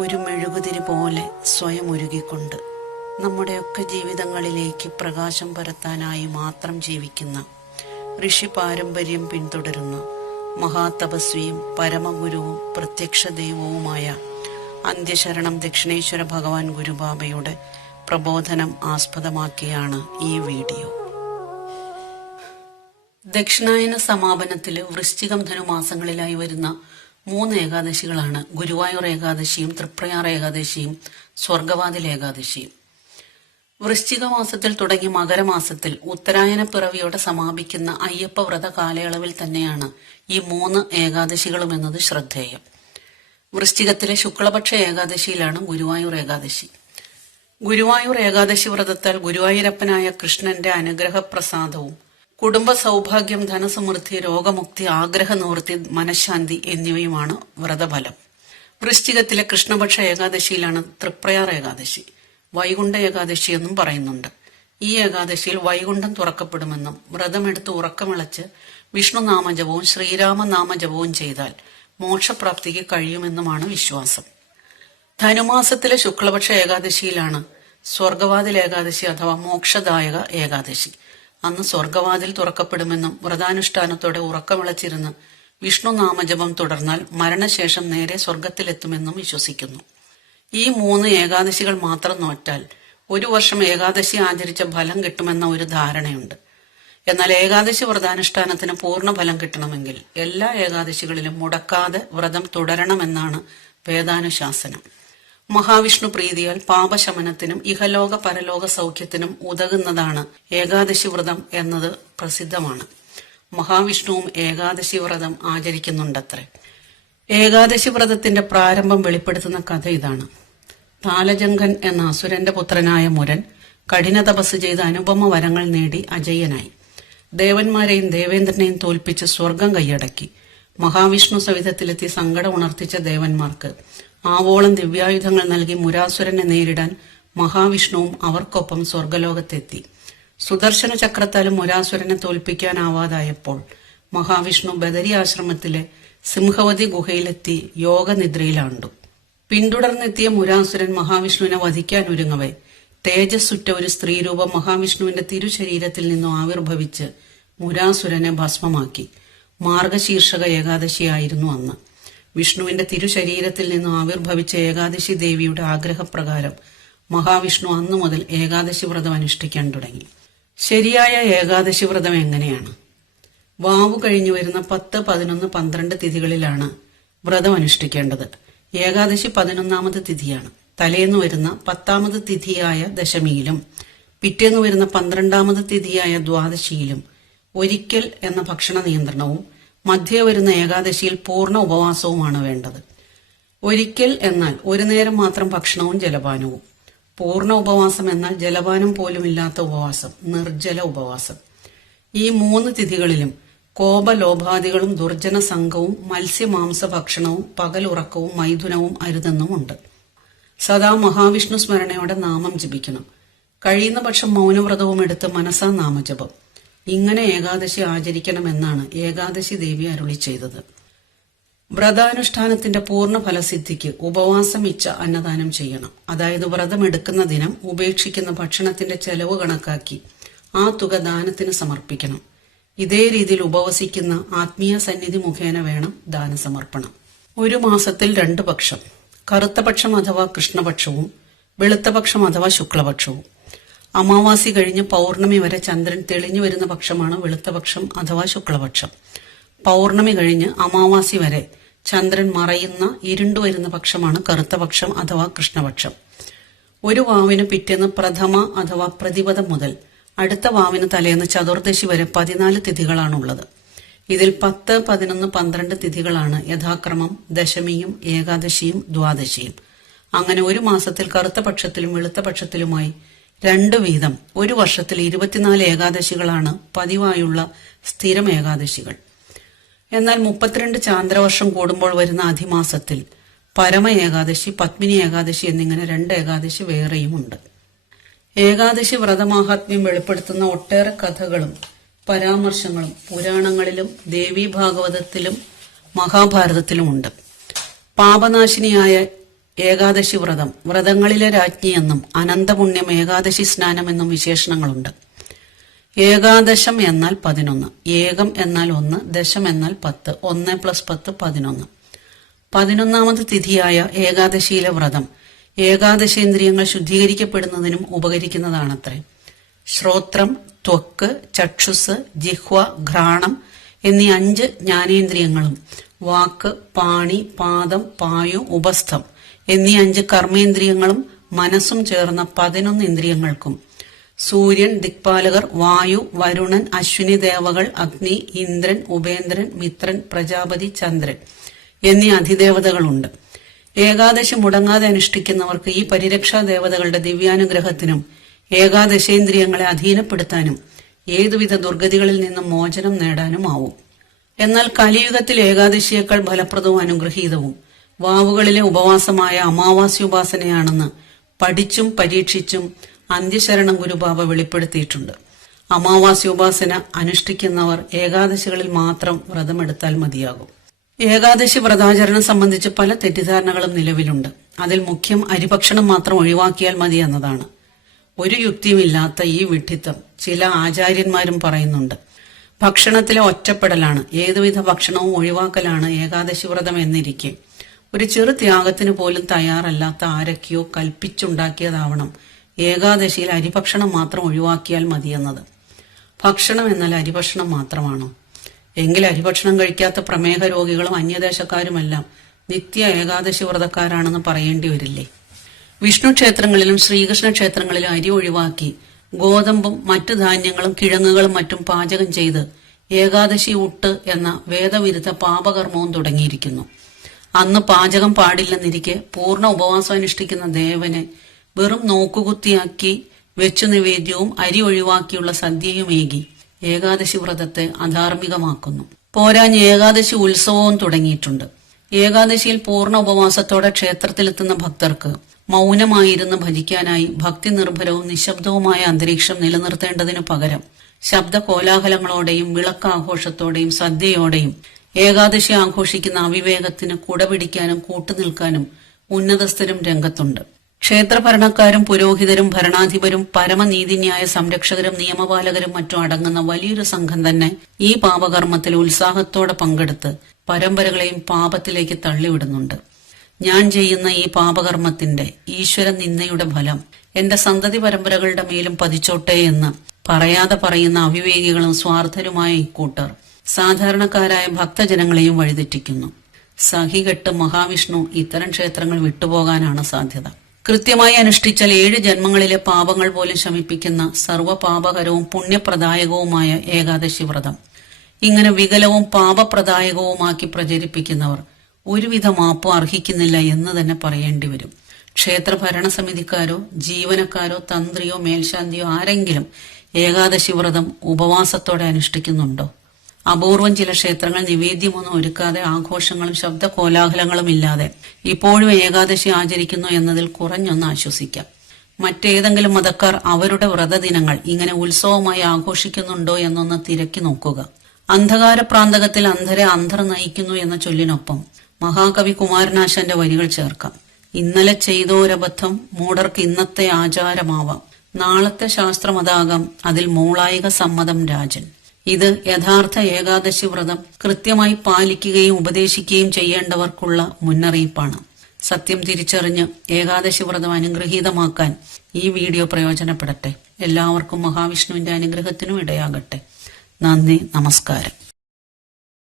ഒരു മെഴുകുതിരി പോലെ സ്വയം ഒരുകിക്കൊണ്ട് നമ്മുടെയൊക്കെ ജീവിതങ്ങളിലേക്ക് പ്രകാശം പരത്താനായി മാത്രം ജീവിക്കുന്ന ഋഷി പാരമ്പര്യം പിന്തുടരുന്ന മഹാതപസ്വിയും പരമഗുരുവും പ്രത്യക്ഷ ദൈവവുമായ അന്ത്യശരണം ദക്ഷിണേശ്വര ഭഗവാൻ ഗുരുബാബയുടെ പ്രബോധനം ആസ്പദമാക്കിയാണ് ഈ വീഡിയോ. ദക്ഷിണായന സമാപനത്തില് വൃശ്ചികം ധനുമാസങ്ങളിലായി വരുന്ന 3 ഏകാദശികളാണ് ഗുരുവായൂർ ഏകാദശിയും, തൃപ്രയാർ ഏകാദശിയും, സ്വർഗവാതിൽ ഏകാദശിയും. വൃശ്ചിക മാസത്തിൽ തുടങ്ങി മകരമാസത്തിൽ ഉത്തരായന പിറവിയോടെ സമാപിക്കുന്ന അയ്യപ്പ വ്രത കാലയളവിൽ തന്നെയാണ് ഈ 3 ഏകാദശികളും എന്നത് ശ്രദ്ധേയം. വൃശ്ചികത്തിലെ ശുക്ലപക്ഷ ഏകാദശിയിലാണ് ഗുരുവായൂർ ഏകാദശി. ഗുരുവായൂർ ഏകാദശി വ്രതത്താൽ ഗുരുവായൂരപ്പനായ കൃഷ്ണന്റെ അനുഗ്രഹപ്രസാദവും കുടുംബ സൗഭാഗ്യം, ധനസമൃദ്ധി, രോഗമുക്തി, ആഗ്രഹനിവൃത്തി, മനഃശാന്തി എന്നിവയുമാണ് വ്രതഫലം. വൃശ്ചികത്തിലെ കൃഷ്ണപക്ഷ ഏകാദശിയിലാണ് തൃപ്രയാർ ഏകാദശി. വൈകുണ്ഠ ഏകാദശി എന്നും പറയുന്നുണ്ട്. ഈ ഏകാദശിയിൽ വൈകുണ്ഠം തുറക്കപ്പെടുമെന്നും വ്രതമെടുത്ത് ഉറക്കമിളച്ച് വിഷ്ണു നാമജപവും ശ്രീരാമനാമജപവും ചെയ്താൽ മോക്ഷപ്രാപ്തിക്ക് കഴിയുമെന്നുമാണ് വിശ്വാസം. ധനുമാസത്തിലെ ശുക്ലപക്ഷ ഏകാദശിയിലാണ് സ്വർഗവാതിൽ ഏകാദശി അഥവാ മോക്ഷദായക ഏകാദശി. അന്ന് സ്വർഗവാതിൽ തുറക്കപ്പെടുമെന്നും വ്രതാനുഷ്ഠാനത്തോടെ ഉറക്കമിളച്ചിരുന്ന് വിഷ്ണു നാമജപം തുടർന്നാൽ മരണശേഷം നേരെ സ്വർഗത്തിലെത്തുമെന്നും വിശ്വസിക്കുന്നു. ഈ 3 ഏകാദശികൾ മാത്രം നോറ്റാൽ ഒരു വർഷം ഏകാദശി ആചരിച്ച ഫലം കിട്ടുമെന്ന ഒരു ധാരണയുണ്ട്. എന്നാൽ ഏകാദശി വ്രതാനുഷ്ഠാനത്തിന് പൂർണ്ണ ഫലം കിട്ടണമെങ്കിൽ എല്ലാ ഏകാദശികളിലും മുടക്കാതെ വ്രതം തുടരണമെന്നാണ് വേദാനുശാസനം. മഹാവിഷ്ണു പ്രീതിയാൽ പാപശമനത്തിനും ഇഹലോക പരലോക സൗഖ്യത്തിനും ഉതകുന്നതാണ് ഏകാദശി വ്രതം എന്നത് പ്രസിദ്ധമാണ്. മഹാവിഷ്ണുവും ഏകാദശി വ്രതം ആചരിക്കുന്നുണ്ടത്രേ. ഏകാദശി വ്രതത്തിന്റെ പ്രാരംഭം വെളിപ്പെടുത്തുന്ന കഥ ഇതാണ്. താലജംഘൻ എന്ന അസുരന്റെ പുത്രനായ മുരൻ കഠിന തപസ് ചെയ്ത് അനുപമ വരങ്ങൾ നേടി അജയ്യനായി. ദേവന്മാരെയും ദേവേന്ദ്രനെയും തോൽപ്പിച്ച് സ്വർഗം കൈയടക്കി. മഹാവിഷ്ണു സവിധത്തിലെത്തി സങ്കടം ഉണർത്തിച്ച ദേവന്മാർക്ക് ആവോളം ദിവ്യായുധങ്ങൾ നൽകി മുരാസുരനെ നേരിടാൻ മഹാവിഷ്ണുവും അവർക്കൊപ്പം സ്വർഗലോകത്തെത്തി. സുദർശന ചക്രത്താലും മുരാസുരനെ തോൽപ്പിക്കാനാവാതായപ്പോൾ മഹാവിഷ്ണു ബദരി ആശ്രമത്തിലെ സിംഹവതി ഗുഹയിലെത്തി യോഗനിദ്രയിലാണ്ടു. പിന്തുടർന്നെത്തിയ മുരാസുരൻ മഹാവിഷ്ണുവിനെ വധിക്കാനൊരുങ്ങവേ തേജസ്സുറ്റ ഒരു സ്ത്രീരൂപം മഹാവിഷ്ണുവിന്റെ തിരുശരീരത്തിൽ നിന്നും ആവിർഭവിച്ച് മുരാസുരനെ ഭസ്മമാക്കി. മാർഗശീർഷക ഏകാദശിയായിരുന്നു അന്ന്. വിഷ്ണുവിന്റെ തിരുശരീരത്തിൽ നിന്നും ആവിർഭവിച്ച ഏകാദശി ദേവിയുടെ ആഗ്രഹപ്രകാരം മഹാവിഷ്ണു അന്നു മുതൽ ഏകാദശി വ്രതം അനുഷ്ഠിക്കാൻ തുടങ്ങി. ശരിയായ ഏകാദശി വ്രതം എങ്ങനെയാണ്? വാവു കഴിഞ്ഞു വരുന്ന 10, 11, 12 തിഥികളിലാണ് വ്രതം അനുഷ്ഠിക്കേണ്ടത്. ഏകാദശി 11ാമത് തിഥിയാണ്. തലേന്ന് വരുന്ന 10ാമത് തിഥിയായ ദശമിയിലും പിറ്റേന്ന് വരുന്ന 12ാമത് തിഥിയായ ദ്വാദശിയിലും ഒരിക്കൽ എന്ന ഭക്ഷണ നിയന്ത്രണവും മധ്യേ വരുന്ന ഏകാദശിയിൽ പൂർണ്ണ ഉപവാസവുമാണ് വേണ്ടത്. ഒരിക്കൽ എന്നാൽ ഒരു നേരം മാത്രം ഭക്ഷണവും ജലപാനവും. പൂർണ്ണ ഉപവാസം എന്നാൽ ജലപാനം പോലുമില്ലാത്ത ഉപവാസം, നിർജ്ജല ഉപവാസം. ഈ 3 തിഥികളിലും കോപലോഭാദികളും ദുർജന സംഘവും മത്സ്യമാംസ ഭക്ഷണവും പകലുറക്കവും മൈഥുനവും അരുതെന്നുമുണ്ട്. സദാ മഹാവിഷ്ണു സ്മരണയോടെ നാമം ജപിക്കണം. കഴിയുന്ന പക്ഷം മൗനവ്രതവും എടുത്ത് മനസാ നാമജപം. ഇങ്ങനെ ഏകാദശി ആചരിക്കണമെന്നാണ് ഏകാദശി ദേവി അരുളി ചെയ്തത്. വ്രതാനുഷ്ഠാനത്തിന്റെ പൂർണ്ണ ഫലസിദ്ധിക്ക് ഉപവാസം ഇച്ഛ അന്നദാനം ചെയ്യണം. അതായത് വ്രതമെടുക്കുന്ന ദിനം ഉപേക്ഷിക്കുന്ന ഭക്ഷണത്തിന്റെ ചെലവ് കണക്കാക്കി ആ തുക ദാനത്തിന് സമർപ്പിക്കണം. ഇതേ രീതിയിൽ ഉപവസിക്കുന്ന ആത്മീയ സന്നിധി മുഖേന വേണം ദാനസമർപ്പണം. ഒരു മാസത്തിൽ 2 പക്ഷം, കറുത്ത പക്ഷം അഥവാ കൃഷ്ണപക്ഷവും വെളുത്ത പക്ഷം അഥവാ ശുക്ലപക്ഷവും. അമാവാസി കഴിഞ്ഞ് പൗർണമി വരെ ചന്ദ്രൻ തെളിഞ്ഞു വരുന്ന പക്ഷമാണ് വെളുത്ത പക്ഷം അഥവാ ശുക്ലപക്ഷം. പൗർണമി കഴിഞ്ഞ് അമാവാസി വരെ ചന്ദ്രൻ മറയുന്ന ഇരുണ്ടുവരുന്ന പക്ഷമാണ് കറുത്ത പക്ഷം അഥവാ കൃഷ്ണപക്ഷം. ഒരു വാവിന് പിറ്റേന്ന് പ്രഥമ അഥവാ പ്രതിപദം മുതൽ അടുത്ത വാവിന് തലേന്ന് ചതുർദശി വരെ 14 തിഥികളാണുള്ളത്. ഇതിൽ 10, 11, 12 തിഥികളാണ് യഥാക്രമം ദശമിയും ഏകാദശിയും ദ്വാദശിയും. അങ്ങനെ ഒരു മാസത്തിൽ കറുത്ത പക്ഷത്തിലും വെളുത്ത പക്ഷത്തിലുമായി 2 വീതം ഒരു വർഷത്തിൽ 24 ഏകാദശികളാണ് പതിവായുള്ള സ്ഥിരം ഏകാദശികൾ. എന്നാൽ 32 ചാന്ദ്രവർഷം കൂടുമ്പോൾ വരുന്ന അധിമാസത്തിൽ പരമ ഏകാദശി, പത്മിനി ഏകാദശി എന്നിങ്ങനെ 2 ഏകാദശി വേറെയുമുണ്ട്. ഏകാദശി വ്രതമാഹാത്മ്യം വെളിപ്പെടുത്തുന്ന ഒട്ടേറെ കഥകളും പരാമർശങ്ങളും പുരാണങ്ങളിലും ദേവീഭാഗവതത്തിലും മഹാഭാരതത്തിലുമുണ്ട്. പാപനാശിനിയായ ഏകാദശി വ്രതം വ്രതങ്ങളിലെ രാജ്ഞി എന്നും അനന്തപുണ്യം ഏകാദശി സ്നാനം എന്നും വിശേഷണങ്ങളുണ്ട്. ഏകാദശം എന്നാൽ 11, ഏകം എന്നാൽ 1, ദശം എന്നാൽ 10, 1 + 10 11. 11ാമത് തിഥിയായ ഏകാദശിയിലെ വ്രതം ഏകാദശേന്ദ്രിയങ്ങൾ ശുദ്ധീകരിക്കപ്പെടുന്നതിനും ഉപകരിക്കുന്നതാണത്രേ. ശ്രോത്രം, ത്വക്ക്, ചക്ഷുസ്, ജിഹ്വ, ഘ്രാണം എന്നീ 5 ജ്ഞാനേന്ദ്രിയങ്ങളും വാക്ക്, പാണി, പാദം, പായു, ഉപസ്ഥം എന്നീ 5 കർമ്മേന്ദ്രിയങ്ങളും മനസ്സും ചേർന്ന 11 ഇന്ദ്രിയങ്ങൾക്കും സൂര്യൻ, ദിക്പാലകർ, വായു, വരുണൻ, അശ്വിനി ദേവകൾ, അഗ്നി, ഇന്ദ്രൻ, ഉപേന്ദ്രൻ, മിത്രൻ, പ്രജാപതി, ചന്ദ്രൻ എന്നീ അധിദേവതകളുണ്ട്. ഏകാദശി മുടങ്ങാതെ അനുഷ്ഠിക്കുന്നവർക്ക് ഈ പരിരക്ഷാ ദേവതകളുടെ ദിവ്യാനുഗ്രഹത്തിനും ഏകാദശേന്ദ്രിയങ്ങളെ അധീനപ്പെടുത്താനും ഏതുവിധ ദുർഗതികളിൽ നിന്നും മോചനം നേടാനുമാവും. എന്നാൽ കലിയുഗത്തിൽ ഏകാദശിയേക്കാൾ ഫലപ്രദവും അനുഗ്രഹീതവും വാവുകളിലെ ഉപവാസമായ അമാവാസ്യോപാസനയാണെന്ന് പഠിച്ചും പരീക്ഷിച്ചും അന്ത്യശരണം ഗുരുബാബ വെളിപ്പെടുത്തിയിട്ടുണ്ട്. അമാവാസ്യോപാസന അനുഷ്ഠിക്കുന്നവർ ഏകാദശികളിൽ മാത്രം വ്രതമെടുത്താൽ മതിയാകും. ഏകാദശി വ്രതാചരണം സംബന്ധിച്ച് പല തെറ്റിദ്ധാരണകളും നിലവിലുണ്ട്. അതിൽ മുഖ്യം അരിഭക്ഷണം മാത്രം ഒഴിവാക്കിയാൽ മതി എന്നതാണ്. ഒരു യുക്തിയുമില്ലാത്ത ഈ വിഡ്ഢിത്തം ചില ആചാര്യന്മാരും പറയുന്നുണ്ട്. ഭക്ഷണത്തിലെ ഒറ്റപ്പെടലാണ്, ഏതുവിധ ഭക്ഷണവും ഒഴിവാക്കലാണ് ഏകാദശി വ്രതം എന്നിരിക്കെ ഒരു ചെറു ത്യാഗത്തിന് പോലും തയ്യാറല്ലാത്ത ആരൊക്കെയോ കൽപ്പിച്ചുണ്ടാക്കിയതാവണം ഏകാദശിയിൽ അരിഭക്ഷണം മാത്രം ഒഴിവാക്കിയാൽ മതിയെന്നത്. ഭക്ഷണം എന്നാൽ അരിഭക്ഷണം മാത്രമാണോ? എങ്കിൽ അരിഭക്ഷണം കഴിക്കാത്ത പ്രമേഹ രോഗികളും അന്യദേശക്കാരുമെല്ലാം നിത്യ ഏകാദശി വ്രതക്കാരാണെന്ന് പറയേണ്ടി വരില്ലേ? വിഷ്ണു ക്ഷേത്രങ്ങളിലും ശ്രീകൃഷ്ണ ക്ഷേത്രങ്ങളിലും അരി ഒഴിവാക്കി ഗോതമ്പും മറ്റു ധാന്യങ്ങളും കിഴങ്ങുകളും മറ്റും പാചകം ചെയ്ത് ഏകാദശി ഊട്ട് എന്ന വേദവിരുദ്ധ പാപകർമ്മവും തുടങ്ങിയിരിക്കുന്നു. അന്ന് പാചകം പാടില്ലെന്നിരിക്കെ പൂർണ്ണ ഉപവാസം അനുഷ്ഠിക്കുന്ന ദേവനെ വെറും നോക്കുകുത്തിയാക്കി വെച്ചു നിവേദ്യവും അരി ഒഴിവാക്കിയുള്ള സദ്യയുമേകി ഏകാദശി വ്രതത്തെ അധാർമികമാക്കുന്നു. പോരാഞ്ഞ് ഏകാദശി ഉത്സവവും തുടങ്ങിയിട്ടുണ്ട്. ഏകാദശിയിൽ പൂർണ്ണ ഉപവാസത്തോടെ ക്ഷേത്രത്തിലെത്തുന്ന ഭക്തർക്ക് മൗനമായിരുന്ന് ഭജിക്കാനായി ഭക്തി നിർഭരവും നിശബ്ദവുമായ അന്തരീക്ഷം നിലനിർത്തേണ്ടതിനു പകരം ശബ്ദ കോലാഹലങ്ങളോടെയും വിളക്കാഘോഷത്തോടെയും സദ്യയോടെയും ഏകാദശി ആഘോഷിക്കുന്ന അവിവേകത്തിന് കുടപിടിക്കാനും കൂട്ടുനിൽക്കാനും ഉന്നതസ്ഥരും രംഗത്തുണ്ട്. ക്ഷേത്രഭരണക്കാരും പുരോഹിതരും ഭരണാധിപരും പരമനീതിന്യായ സംരക്ഷകരും നിയമപാലകരും മറ്റും അടങ്ങുന്ന വലിയൊരു സംഘം തന്നെ ഈ പാപകർമ്മത്തിൽ ഉത്സാഹത്തോടെ പങ്കെടുത്ത് പരമ്പരകളെയും പാപത്തിലേക്ക് തള്ളിവിടുന്നുണ്ട്. ഞാൻ ചെയ്യുന്ന ഈ പാപകർമ്മത്തിന്റെ ഈശ്വര നിന്ദയുടെ ഫലം എന്റെ സന്തതി പരമ്പരകളുടെ മേലും പതിച്ചോട്ടെ എന്ന് പറയാതെ പറയുന്ന അവിവേകികളും സ്വാർത്ഥരുമായ ഇക്കൂട്ടർ സാധാരണക്കാരായ ഭക്തജനങ്ങളെയും വഴിതെറ്റിക്കുന്നു. സഹികെട്ട് മഹാവിഷ്ണു ഇത്തരം ക്ഷേത്രങ്ങൾ വിട്ടുപോകാനാണ് സാധ്യത. കൃത്യമായി അനുഷ്ഠിച്ചാൽ 7 ജന്മങ്ങളിലെ പാപങ്ങൾ പോലും ശമിപ്പിക്കുന്ന സർവ്വപാപകരവും പുണ്യപ്രദായകവുമായ ഏകാദശി വ്രതം ഇങ്ങനെ വികലവും പാപപ്രദായകവുമാക്കി പ്രചരിപ്പിക്കുന്നവർ ഒരുവിധ മാപ്പും അർഹിക്കുന്നില്ല എന്ന് തന്നെ പറയേണ്ടി വരും. ക്ഷേത്ര ഭരണസമിതിക്കാരോ ജീവനക്കാരോ തന്ത്രിയോ മേൽശാന്തിയോ ആരെങ്കിലും ഏകാദശി വ്രതം ഉപവാസത്തോടെ അനുഷ്ഠിക്കുന്നുണ്ടോ? അപൂർവം ചില ക്ഷേത്രങ്ങൾ നിവേദ്യമൊന്നും ഒരുക്കാതെ ആഘോഷങ്ങളും ശബ്ദ കോലാഹലങ്ങളും ഇല്ലാതെ ഇപ്പോഴും ഏകാദശി ആചരിക്കുന്നു എന്നതിൽ കുറഞ്ഞൊന്ന് ആശ്വസിക്കാം. മറ്റേതെങ്കിലും മതക്കാർ അവരുടെ വ്രതദിനങ്ങൾ ഇങ്ങനെ ഉത്സവമായി ആഘോഷിക്കുന്നുണ്ടോ എന്നൊന്ന് തിരക്കി നോക്കുക. അന്ധകാര പ്രാന്തകത്തിൽ അന്ധരെ അന്ധർ നയിക്കുന്നു എന്ന ചൊല്ലിനൊപ്പം മഹാകവി കുമാരനാശാന്റെ വരികൾ ചേർക്കാം. ഇന്നലെ ചെയ്തോരബദ്ധം മൂഢർക്ക് ഇന്നത്തെ ആചാരമാവാം, നാളത്തെ ശാസ്ത്രമതാകാം അതിൽ മൂളായിക സമ്മതം രാജൻ. ഇത് യഥാർത്ഥ ഏകാദശി വ്രതം കൃത്യമായി പാലിക്കുകയും ഉപദേശിക്കുകയും ചെയ്യേണ്ടവർക്കുള്ള മുന്നറിയിപ്പാണ്. സത്യം തിരിച്ചറിഞ്ഞ് ഏകാദശി വ്രതം അനുഗ്രഹീതമാക്കാൻ ഈ വീഡിയോ പ്രയോജനപ്പെടട്ടെ. എല്ലാവർക്കും മഹാവിഷ്ണുവിന്റെ അനുഗ്രഹത്തിനും ഇടയാകട്ടെ. നന്ദി, നമസ്കാരം.